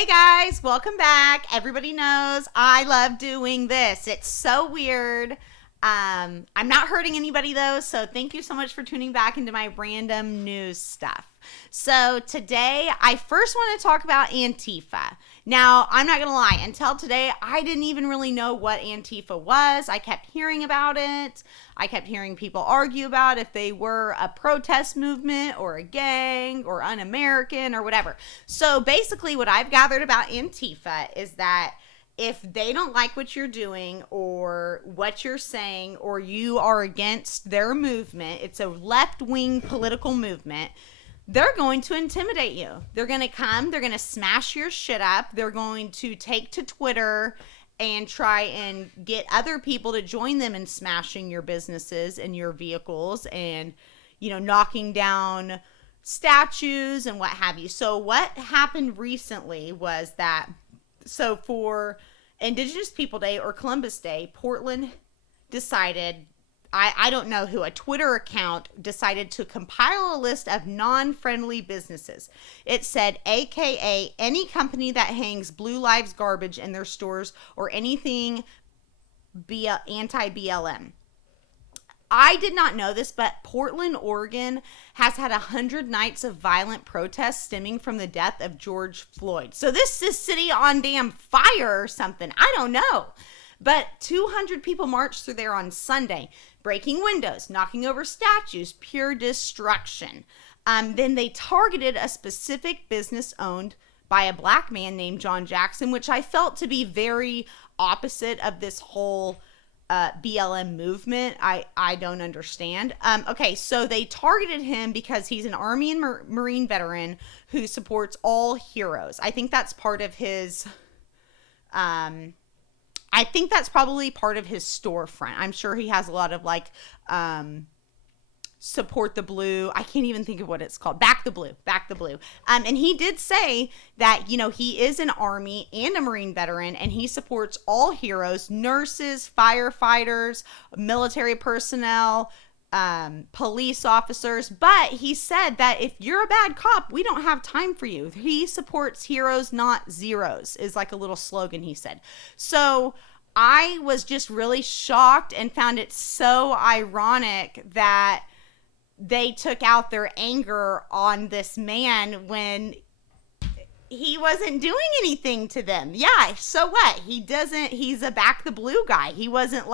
Hey guys, welcome back. Everybody knows I love doing this. It's so weird. I'm not hurting anybody though, so thank you so much for tuning back into my random news stuff. So today, I first want to talk about Antifa. Now, I'm not going to lie, until today, I didn't even really know what Antifa was. I kept hearing about it. I kept hearing people argue about if they were a protest movement or a gang or un-American or whatever. So basically, what I've gathered about Antifa is that if they don't like what you're doing or what you're saying, or you are against their movement, it's a left-wing political movement, they're going to intimidate you. They're going to come, they're going to smash your shit up, they're going to take to Twitter and try and get other people to join them in smashing your businesses and your vehicles and, knocking down statues and what have you. So what happened recently was that, so for Indigenous People Day or Columbus Day, Portland decided, I don't know who, a Twitter account decided to compile a list of non-friendly businesses. It said, AKA any company that hangs Blue Lives garbage in their stores or anything anti-BLM. I did not know this, but Portland, Oregon has had 100 nights of violent protests stemming from the death of George Floyd. So this is city on damn fire or something. I don't know. But 200 people marched through there on Sunday, breaking windows, knocking over statues, pure destruction. Then they targeted a specific business owned by a black man named John Jackson, which I felt to be very opposite of this whole BLM movement. I don't understand. Okay, so they targeted him because he's an Army and Marine veteran who supports all heroes. I think that's part of his I think that's probably part of his storefront. I'm sure he has a lot of support the blue. I can't even think of what it's called. Back the blue. And he did say that, he is an Army and a Marine veteran, and he supports all heroes, nurses, firefighters, military personnel, police officers. But he said that if you're a bad cop, we don't have time for you. He supports heroes, not zeros, is like a little slogan he said. So I was just really shocked and found it so ironic that they took out their anger on this man when he wasn't doing anything to them. Yeah, so what? He's a back the blue guy. He wasn't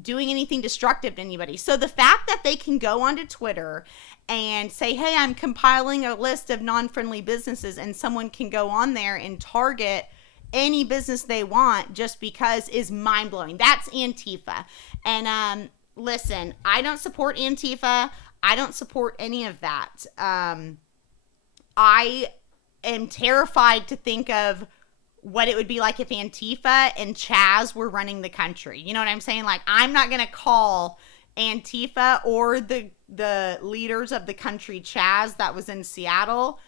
doing anything destructive to anybody. So the fact that they can go onto Twitter and say, hey, I'm compiling a list of non-friendly businesses, and someone can go on there and target any business they want just because, is mind-blowing. That's Antifa. And listen, I don't support Antifa. I don't support any of that. I am terrified to think of what it would be like if Antifa and Chaz were running the country. You know what I'm saying? I'm not going to call Antifa or the leaders of the country Chaz that was in Seattle.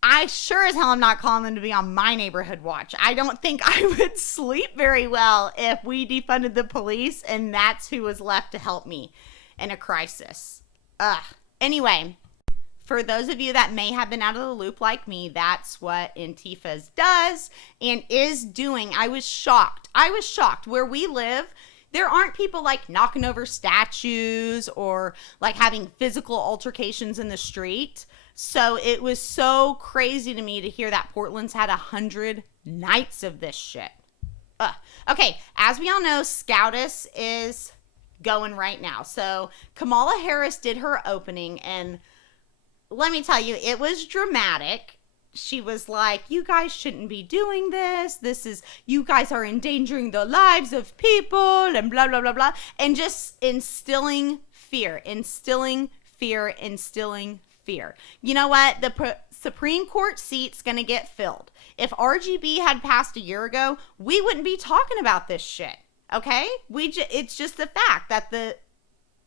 I sure as hell am not calling them to be on my neighborhood watch. I don't think I would sleep very well if we defunded the police and that's who was left to help me in a crisis. Anyway, for those of you that may have been out of the loop like me, that's what Antifa does and is doing. I was shocked. Where we live, there aren't people knocking over statues or having physical altercations in the street. So it was so crazy to me to hear that Portland's had 100 nights of this shit. Okay, as we all know, SCOTUS is going right now. So Kamala Harris did her opening, and let me tell you, it was dramatic. She was like, you guys shouldn't be doing this. You guys are endangering the lives of people and blah, blah, blah, blah. And just instilling fear. You know what? The Supreme Court seat's going to get filled. If RGB had passed a year ago, we wouldn't be talking about this shit. Okay? It's just the fact that the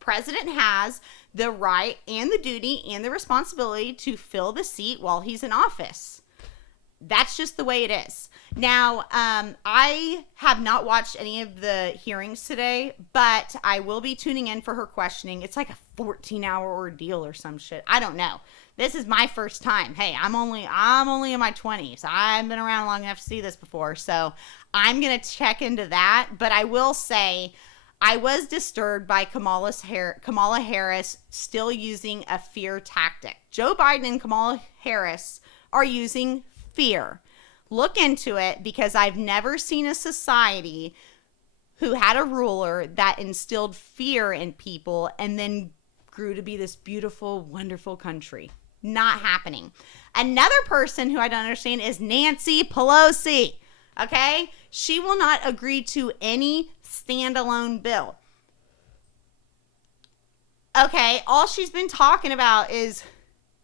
president has the right and the duty and the responsibility to fill the seat while he's in office. That's just the way it is. Now, I have not watched any of the hearings today, but I will be tuning in for her questioning. It's like a 14-hour ordeal or some shit. I don't know. This is my first time. Hey, I'm only in my 20s. I've been around long enough to see this before. So I'm going to check into that. But I will say, I was disturbed by Kamala Harris still using a fear tactic. Joe Biden and Kamala Harris are using fear. Look into it, because I've never seen a society who had a ruler that instilled fear in people and then grew to be this beautiful, wonderful country. Not happening. Another person who I don't understand is Nancy Pelosi. Okay? She will not agree to any standalone bill. Okay, all she's been talking about is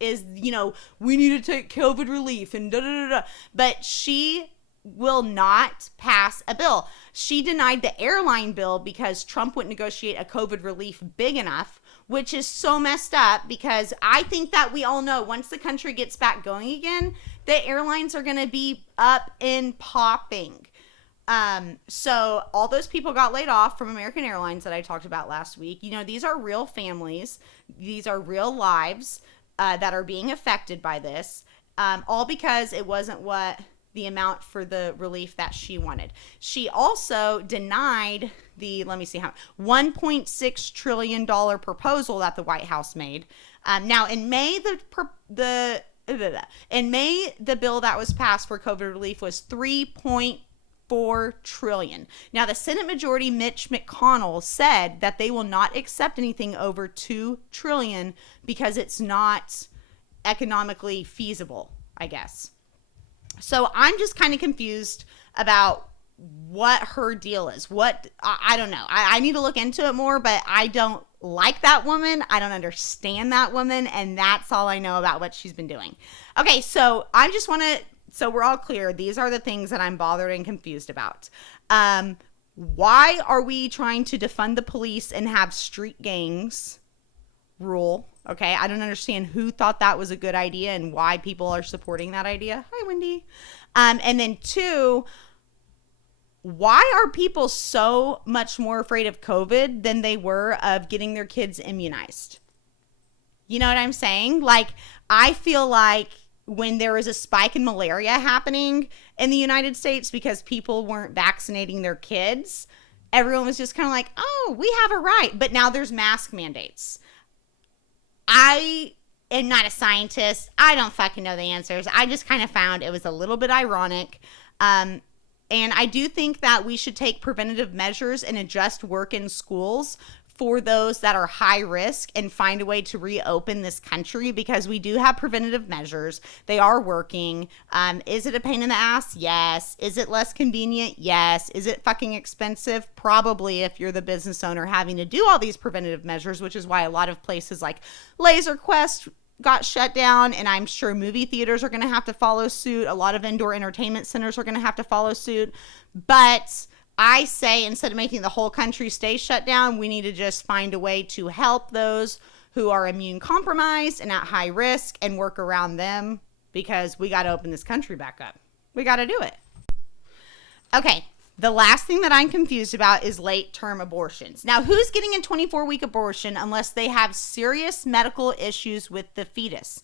we need to take COVID relief and da da da da. But she will not pass a bill. She denied the airline bill because Trump wouldn't negotiate a COVID relief big enough, which is so messed up, because I think that we all know once the country gets back going again, the airlines are going to be up and popping. So all those people got laid off from American Airlines that I talked about last week. These are real families. These are real lives that are being affected by this, all because it wasn't what the amount for the relief that she wanted. She also denied the, let me see how, $1.6 trillion proposal that the White House made. Now in May, the bill that was passed for COVID relief was $3.4 trillion. Now the Senate Majority Mitch McConnell said that they will not accept anything over $2 trillion because it's not economically feasible, I guess. So I'm just kind of confused about what her deal is. I don't know. I need to look into it more, but I don't like that woman. I don't understand that woman. And that's all I know about what she's been doing. Okay, so I just want to, so we're all clear. These are the things that I'm bothered and confused about. Why are we trying to defund the police and have street gangs rule? Okay, I don't understand who thought that was a good idea and why people are supporting that idea. Hi, Wendy. And then 2, why are people so much more afraid of COVID than they were of getting their kids immunized? You know what I'm saying? Like, I feel like when there was a spike in malaria happening in the United States because people weren't vaccinating their kids, everyone was just kind of like, oh, we have a right. But now there's mask mandates. I am not a scientist. I don't fucking know the answers. I just kind of found it was a little bit ironic. And I do think that we should take preventative measures and adjust work in schools for those that are high risk and find a way to reopen this country, because we do have preventative measures. They are working. Is it a pain in the ass? Yes. Is it less convenient? Yes. Is it fucking expensive? Probably, if you're the business owner having to do all these preventative measures, which is why a lot of places like Laser Quest got shut down, and I'm sure movie theaters are going to have to follow suit. A lot of indoor entertainment centers are going to have to follow suit. But I say, instead of making the whole country stay shut down, we need to just find a way to help those who are immune compromised and at high risk and work around them, because we got to open this country back up. We got to do it. Okay. The last thing that I'm confused about is late-term abortions. Now, who's getting a 24-week abortion unless they have serious medical issues with the fetus?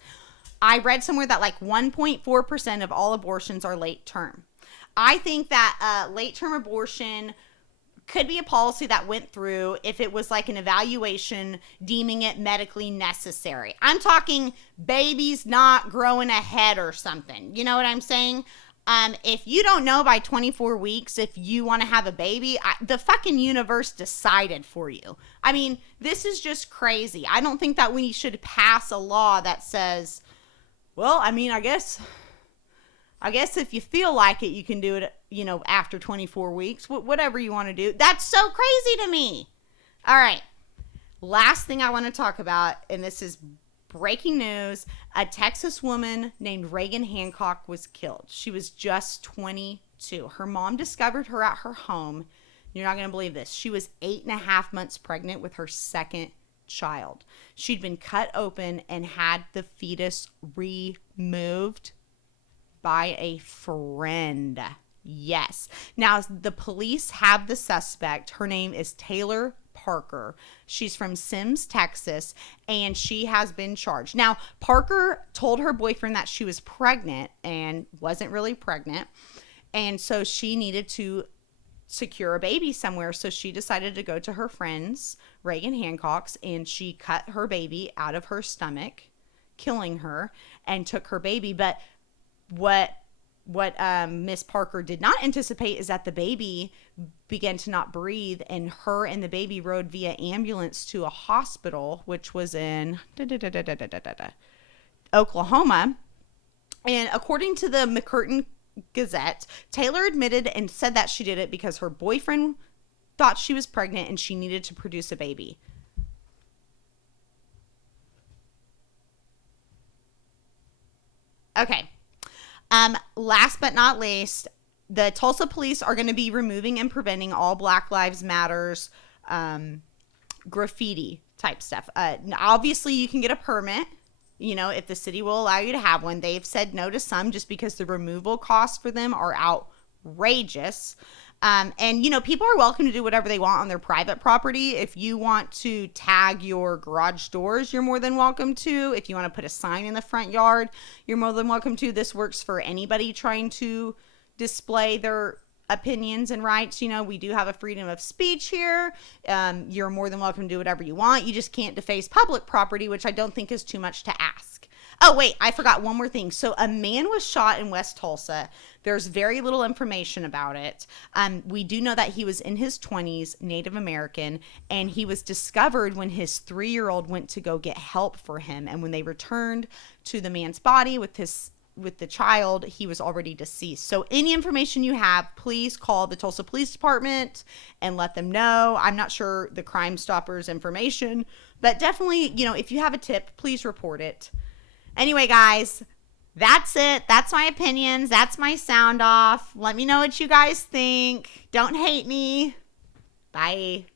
I read somewhere that like 1.4% of all abortions are late-term. I think that late-term abortion could be a policy that went through if it was like an evaluation deeming it medically necessary. I'm talking babies not growing a head or something. You know what I'm saying? If you don't know by 24 weeks if you want to have a baby, the fucking universe decided for you. I mean, this is just crazy. I don't think that we should pass a law that says, well, I mean, I guess if you feel like it, you can do it, after 24 weeks, whatever you want to do. That's so crazy to me. All right. Last thing I want to talk about, and this is breaking news. A Texas woman named Reagan Hancock was killed. She was just 22. Her mom discovered her at her home. You're not going to believe this. She was 8.5 months pregnant with her second child. She'd been cut open and had the fetus removed by a friend. Yes. Now, the police have the suspect. Her name is Taylor Parker. She's from Sims, Texas, and she has been charged. Now, Parker told her boyfriend that she was pregnant and wasn't really pregnant, and so she needed to secure a baby somewhere. So she decided to go to her friend's, Reagan Hancock's, and she cut her baby out of her stomach, killing her, and took her baby. But what Miss Parker did not anticipate is that the baby began to not breathe, and her and the baby rode via ambulance to a hospital, which was in Oklahoma. And according to the McCurtain Gazette, Taylor admitted and said that she did it because her boyfriend thought she was pregnant and she needed to produce a baby. Okay. Last but not least, the Tulsa police are going to be removing and preventing all Black Lives Matters graffiti type stuff. Obviously, you can get a permit, if the city will allow you to have one. They've said no to some just because the removal costs for them are outrageous. And people are welcome to do whatever they want on their private property. If you want to tag your garage doors, you're more than welcome to. If you want to put a sign in the front yard, you're more than welcome to. This works for anybody trying to display their opinions and rights. We do have a freedom of speech here. You're more than welcome to do whatever you want. You just can't deface public property, which I don't think is too much to ask. Oh, wait, I forgot one more thing. So a man was shot in West Tulsa. There's very little information about it. We do know that he was in his 20s, Native American, and he was discovered when his 3-year-old went to go get help for him. And when they returned to the man's body with the child, he was already deceased. So any information you have, please call the Tulsa Police Department and let them know. I'm not sure the Crime Stoppers information, but definitely, if you have a tip, please report it. Anyway, guys, that's it. That's my opinions. That's my sound off. Let me know what you guys think. Don't hate me. Bye.